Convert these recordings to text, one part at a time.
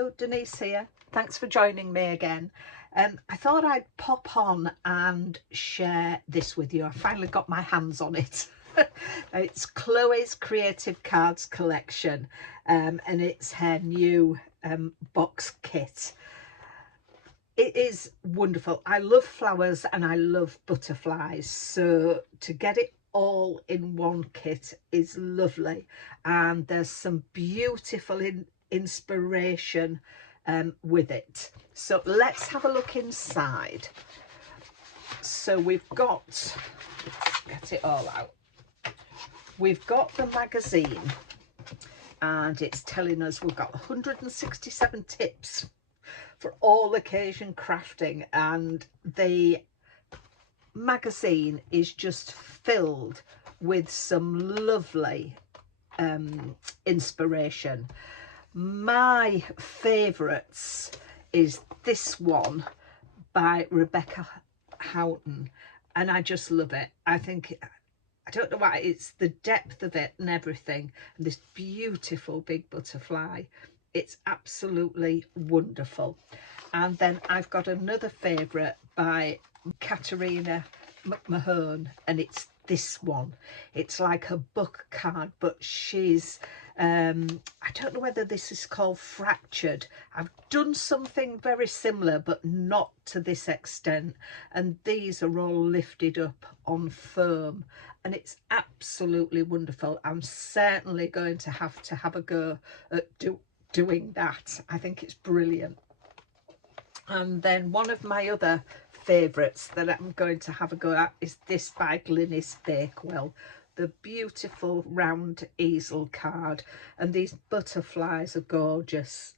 Hello, Denise here. Thanks for joining me again. I thought I'd pop on and share this with you. I finally got my hands on it. It's Chloe's Creative Cards collection, and it's her new box kit. It is wonderful. I love flowers and I love butterflies, so to get it all in one kit is lovely, and there's some beautiful inspiration with it. So let's have a look inside. So we've got, let's get it all out. We've got the magazine, and it's telling us we've got 167 tips for all occasion crafting, and the magazine is just filled with some lovely inspiration. My favourites is this one by Rebecca Houghton, and I just love it. I don't know why, it's the depth of it and everything, and this beautiful big butterfly. It's absolutely wonderful. And then I've got another favourite by Katerina McMahon, and it's this one. It's like a book card, but she's I don't know whether this is called Fractured. I've done something very similar, but not to this extent, and these are all lifted up on foam, and it's absolutely wonderful. I'm certainly going to have a go at doing that. I think it's brilliant. And then one of my other favourites that I'm going to have a go at is this by Glynis Bakewell, the beautiful round easel card, and these butterflies are gorgeous.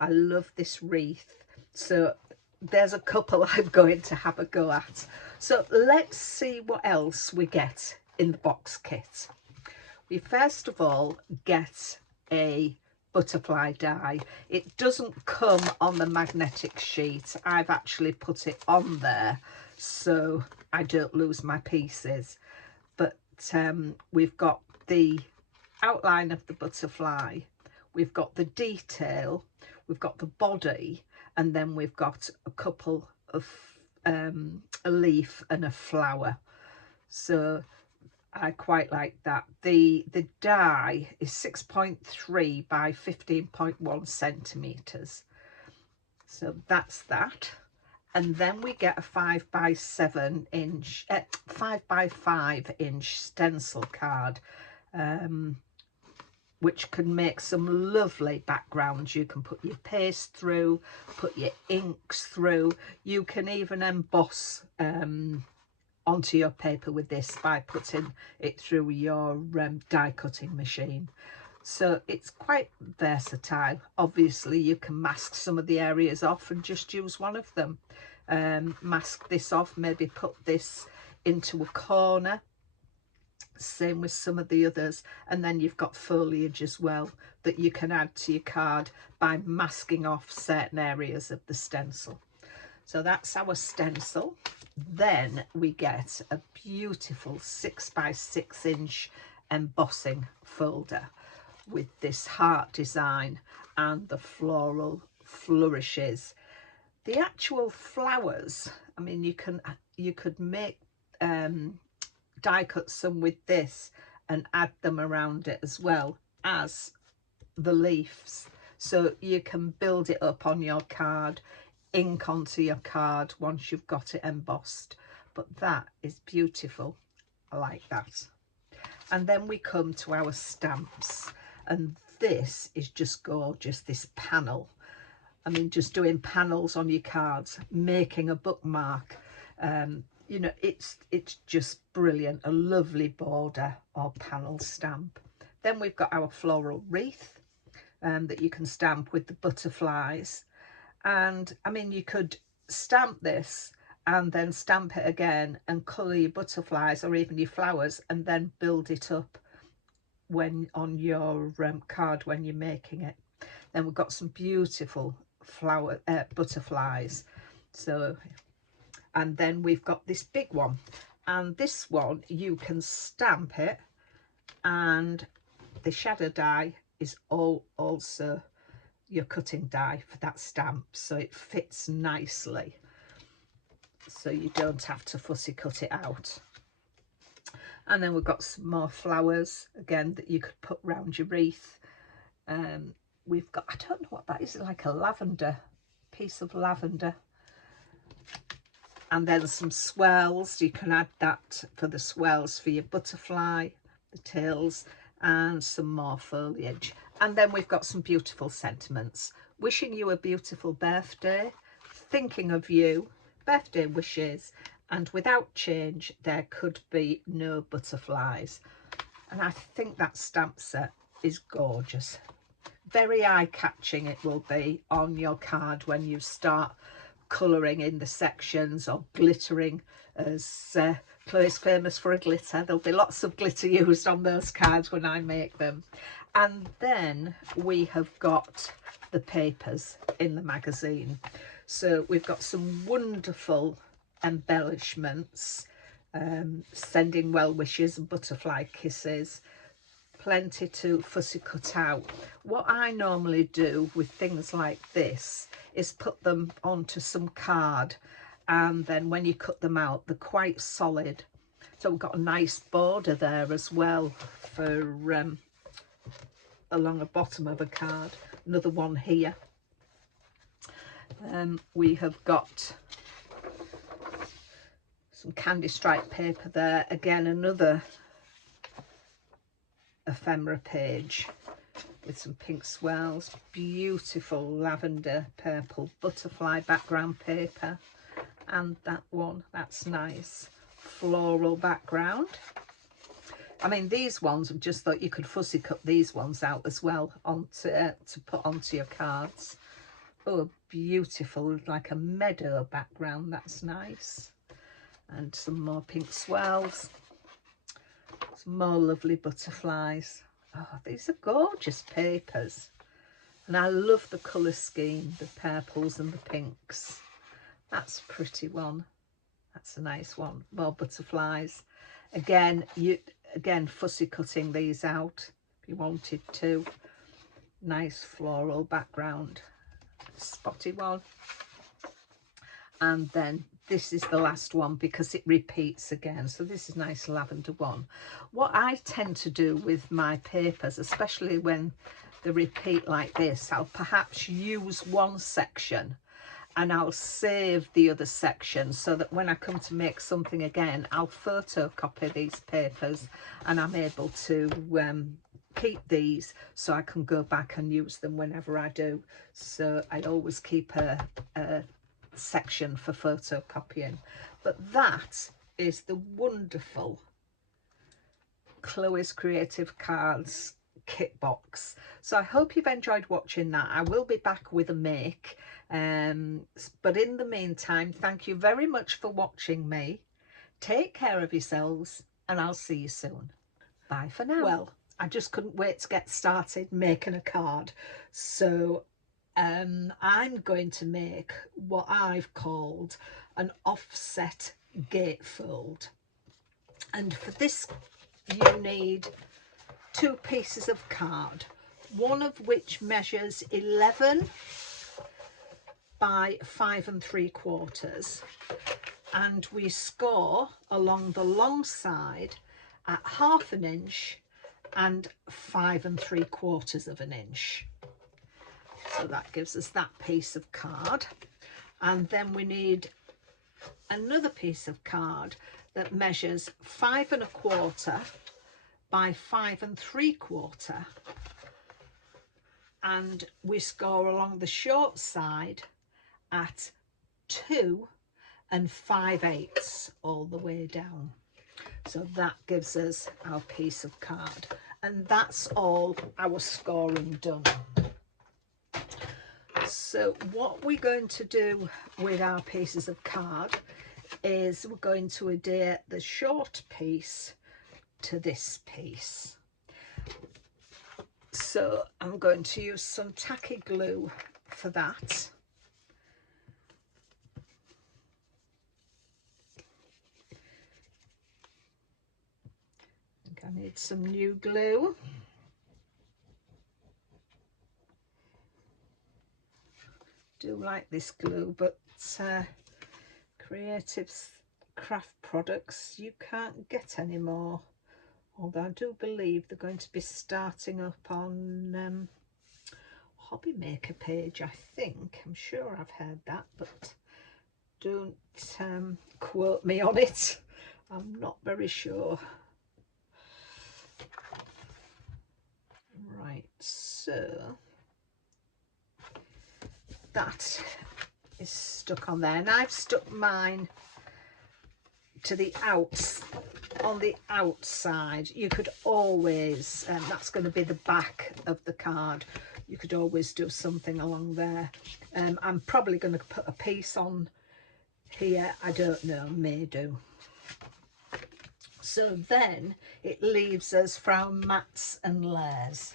I love this wreath, so there's a couple I'm going to have a go at. So let's see what else we get in the box kit. We first of all get a butterfly die. It doesn't come on the magnetic sheet. I've actually put it on there so I don't lose my pieces. But we've got the outline of the butterfly, we've got the detail, we've got the body, and then we've got a couple of a leaf and a flower. So I quite like that. The die is 6.3 by 15.1 centimeters. So that's that. And then we get a 5 by 7 inch, 5 by 5 inch stencil card, which can make some lovely backgrounds. You can put your paste through, put your inks through. You can even emboss onto your paper with this by putting it through your die cutting machine. So it's quite versatile. Obviously you can mask some of the areas off and just use one of them. Mask this off, maybe put this into a corner, same with some of the others, and then you've got foliage as well that you can add to your card by masking off certain areas of the stencil. So that's our stencil. Then we get a beautiful 6 by 6 inch embossing folder with this heart design and the floral flourishes. The actual flowers, I mean, you could make die cut some with this and add them around it as well as the leaves, so you can build it up on your card, ink onto your card once you've got it embossed. But that is beautiful. I like that. And then we come to our stamps, and this is just gorgeous, this panel. I mean, just doing panels on your cards, making a bookmark, you know, it's just brilliant. A lovely border or panel stamp. Then we've got our floral wreath that you can stamp with the butterflies. And I mean, you could stamp this and then stamp it again and colour your butterflies or even your flowers, and then build it up when on your card when you're making it. Then we've got some beautiful flower butterflies. So, and then we've got this big one, and this one you can stamp it, and the shadow die is also your cutting die for that stamp, so it fits nicely, so you don't have to fussy cut it out. And then we've got some more flowers again that you could put round your wreath. We've got, I don't know what that is, like a lavender, piece of lavender. And then some swells, you can add that for the swells for your butterfly, the tails, and some more foliage. And then we've got some beautiful sentiments. Wishing you a beautiful birthday, thinking of you, birthday wishes, and without change there could be no butterflies. And I think that stamp set is gorgeous. Very eye-catching it will be on your card when you start colouring in the sections or glittering, as Chloe's famous for a glitter. There'll be lots of glitter used on those cards when I make them. And then we have got the papers in the magazine. So we've got some wonderful embellishments, sending well wishes and butterfly kisses. Plenty to fussy cut out. What I normally do with things like this is put them onto some card, and then when you cut them out they're quite solid. So we've got a nice border there as well for along the bottom of a card. Another one here. We have got some candy stripe paper there. Again, another ephemera page with some pink swells, beautiful lavender purple butterfly background paper, and that one, that's nice, floral background. I mean, these ones, I've just thought you could fussy cut these ones out as well onto to put onto your cards. Oh, beautiful, like a meadow background, that's nice. And some more pink swells. Some more lovely butterflies. Oh, these are gorgeous papers. And I love the colour scheme, the purples and the pinks. That's a pretty one. That's a nice one. More butterflies. Again, fussy cutting these out if you wanted to. Nice floral background. Spotty one. And then this is the last one because it repeats again. So this is nice lavender one. What I tend to do with my papers, especially when they repeat like this, I'll perhaps use one section and I'll save the other section so that when I come to make something again, I'll photocopy these papers and I'm able to keep these so I can go back and use them whenever I do. So I always keep a section for photocopying. But that is the wonderful Chloe's Creative Cards kit box. So I hope you've enjoyed watching that. I will be back with a make, but in the meantime, thank you very much for watching me. Take care of yourselves and I'll see you soon. Bye for now. Well, I just couldn't wait to get started making a card, so I'm going to make what I've called an offset gatefold, and for this you need 2 pieces of card, one of which measures 11 by 5 3/4, and we score along the long side at 1/2 inch and 5 3/4 inch. So that gives us that piece of card. And then we need another piece of card that measures 5 1/4 by 5 3/4, and we score along the short side at 2 5/8 all the way down. So that gives us our piece of card, and that's all our scoring done. So what we're going to do with our pieces of card is we're going to adhere the short piece to this piece. So I'm going to use some tacky glue for that. I think I need some new glue. do like this glue, but Creative Craft products you can't get anymore. Although I do believe they're going to be starting up on Hobby Maker page, I think. I'm sure I've heard that, but don't quote me on it. I'm not very sure. Right, so that is stuck on there, and I've stuck mine to the on the outside. You could always, that's going to be the back of the card, you could always do something along there. I'm probably going to put a piece on here, I don't know, may do. So then it leaves us for our mats and layers,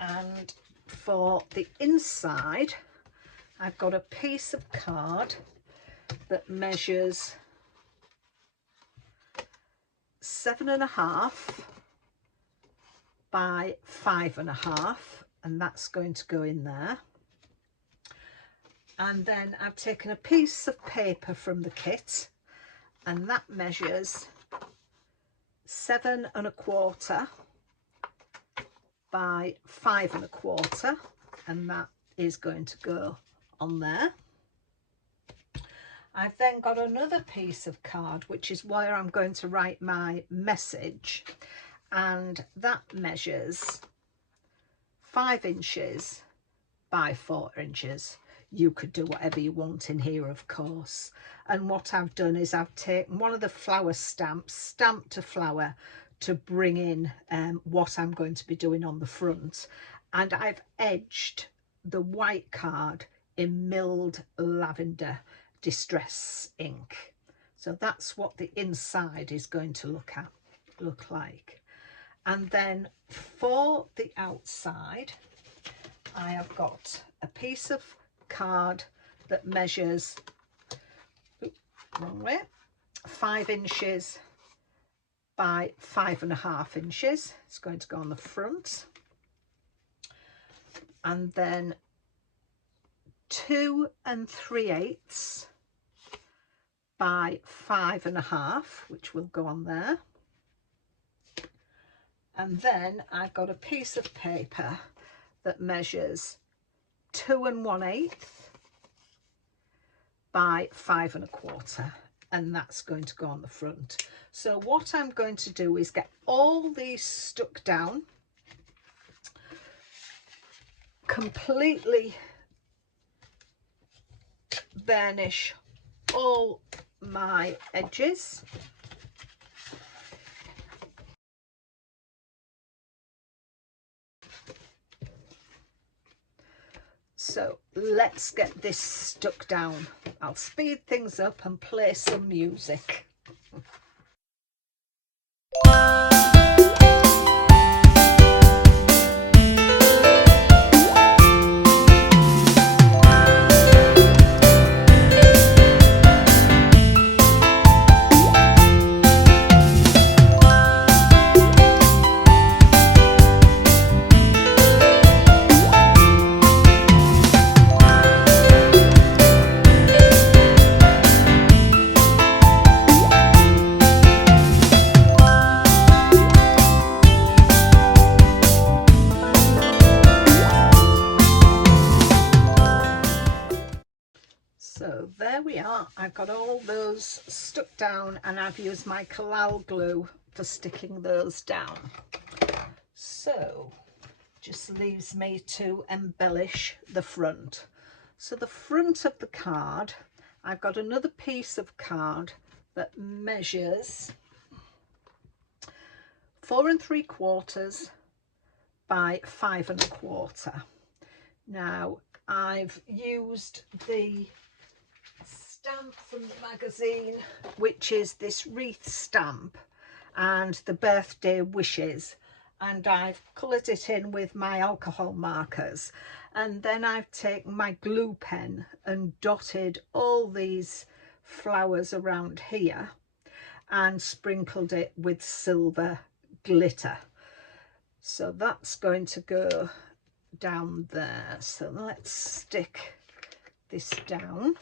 and for the inside I've got a piece of card that measures 7.5 by 5.5, and that's going to go in there. And then I've taken a piece of paper from the kit, and that measures 7.25 by 5.25, and that is going to go on there. I've then got another piece of card, which is where I'm going to write my message, and that measures 5 inches by 4 inches. You could do whatever you want in here, of course. And what I've done is I've taken one of the flower stamps, stamped to flower, to bring in what I'm going to be doing on the front, and I've edged the white card in milled lavender distress ink. So that's what the inside is going to look like. And then for the outside, I have got a piece of card that measures, wrong way, 5 inches by 5.5 inches. It's going to go on the front. And then 2 3/8 by 5.5, which will go on there. And then I've got a piece of paper that measures 2 1/8 by 5.25, and that's going to go on the front. So what I'm going to do is get all these stuck down, completely burnish all my edges. So let's get this stuck down. I'll speed things up and play some music. So there we are. I've got all those stuck down, and I've used my Colorology glue for sticking those down. So just leaves me to embellish the front. So the front of the card, I've got another piece of card that measures 4 3/4 by 5 1/4. Now I've used the stamp from the magazine, which is this wreath stamp and the birthday wishes, and I've coloured it in with my alcohol markers, and then I've taken my glue pen and dotted all these flowers around here and sprinkled it with silver glitter. So that's going to go down there. So let's stick this down.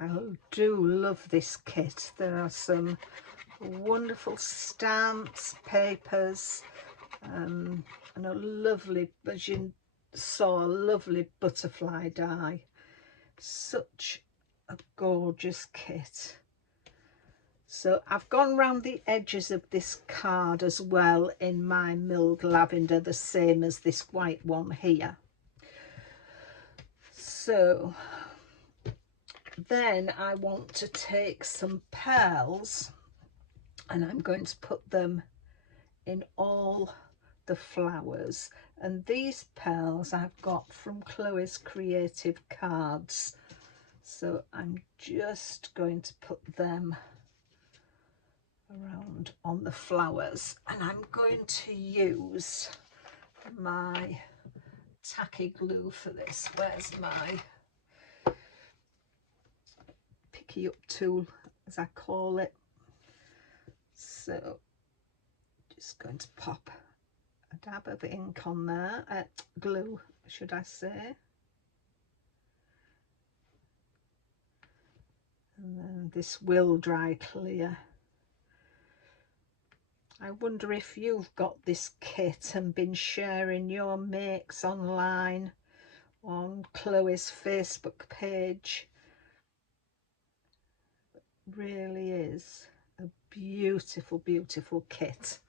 I do love this kit. There are some wonderful stamps, papers, and a lovely, as you saw, a lovely butterfly die. Such a gorgeous kit. So I've gone round the edges of this card as well in my milled lavender, the same as this white one here. So then I want to take some pearls and I'm going to put them in all the flowers, and these pearls I've got from Chloe's Creative Cards, so I'm just going to put them around on the flowers, and I'm going to use my tacky glue for this. Where's my picky up tool, as I call it? So just going to pop a dab of ink on there, glue should I say, and then this will dry clear. I wonder if you've got this kit and been sharing your makes online on Chloe's Facebook page. It really is a beautiful, beautiful kit.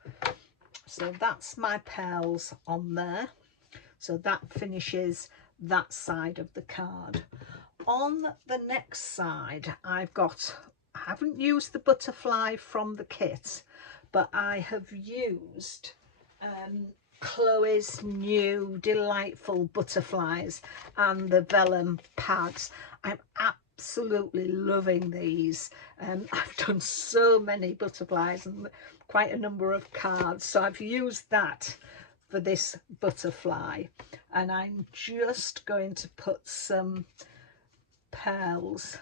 So that's my pearls on there. So that finishes that side of the card. On the next side, I haven't used the butterfly from the kit, but I have used Chloe's new delightful butterflies and the vellum pads. I'm absolutely loving these. I've done so many butterflies and quite a number of cards, so I've used that for this butterfly, and I'm just going to put some pearls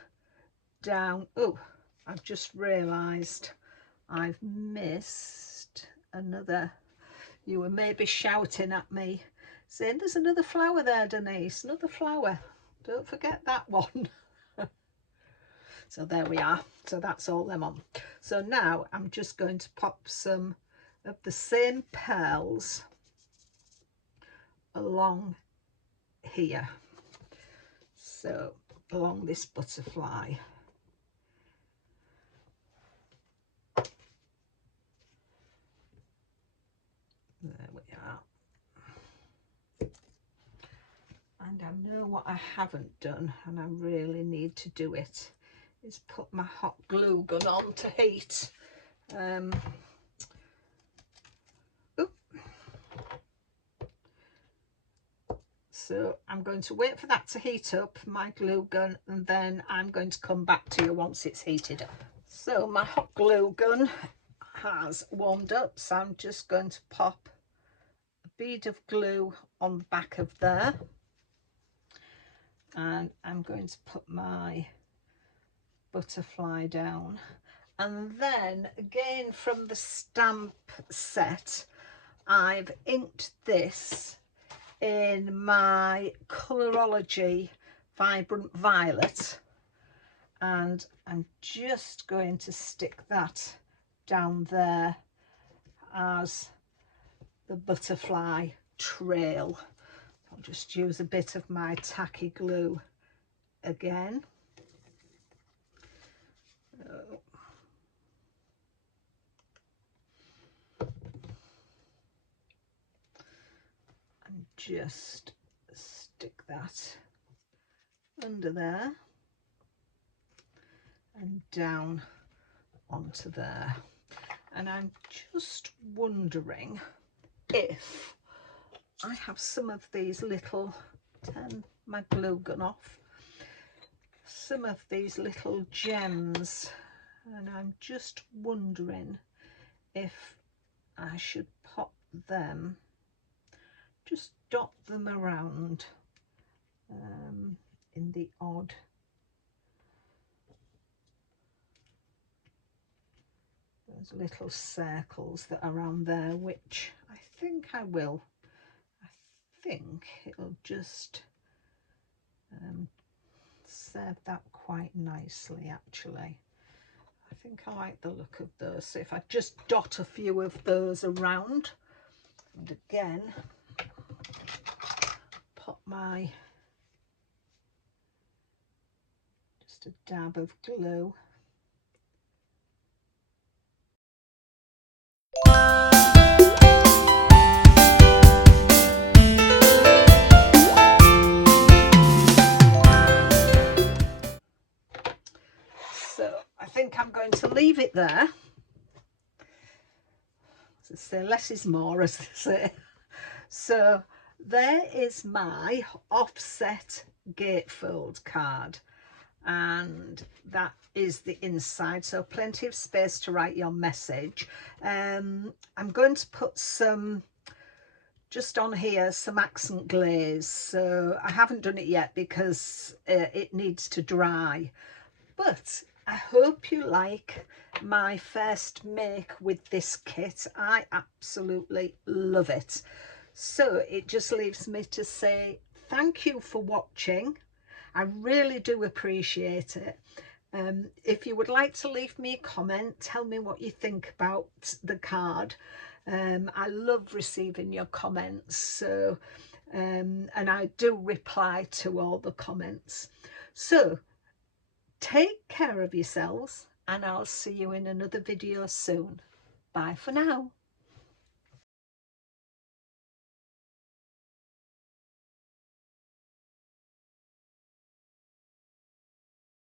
down. Oh, I've just realized I've missed another. You were maybe shouting at me saying there's another flower there, Denise, another flower, don't forget that one. So there we are. So that's all them on. So now I'm just going to pop some of the same pearls along here, so along this butterfly. There we are. And I know what I haven't done, and I really need to do it, is put my hot glue gun on to heat. So I'm going to wait for that to heat up, my glue gun, and then I'm going to come back to you once it's heated up. So my hot glue gun has warmed up, so I'm just going to pop a bead of glue on the back of there, and I'm going to put my butterfly down, and then again from the stamp set I've inked this in my Colorology Vibrant Violet, and I'm just going to stick that down there as the butterfly trail. I'll just use a bit of my tacky glue again. And just stick that under there and down onto there. And I'm just wondering if I have some of these little, turn my glue gun off, some of these little gems, and I'm just wondering if I should pop them, just dot them around in the odd those little circles that are around there, which I think I will. I think it'll just serve that quite nicely actually. I think I like the look of those. So if I just dot a few of those around, and again put my just a dab of glue. So I think I'm going to leave it there. As I say, less is more, as they say. So there is my offset gatefold card, and that is the inside, so plenty of space to write your message. I'm going to put some just on here, some accent glaze. So I haven't done it yet because it needs to dry, but I hope you like my first make with this kit. I absolutely love it. So it just leaves me to say thank you for watching. I really do appreciate it. If you would like to leave me a comment, tell me what you think about the card. I love receiving your comments, so and I do reply to all the comments. So take care of yourselves, and I'll see you in another video soon. Bye for now.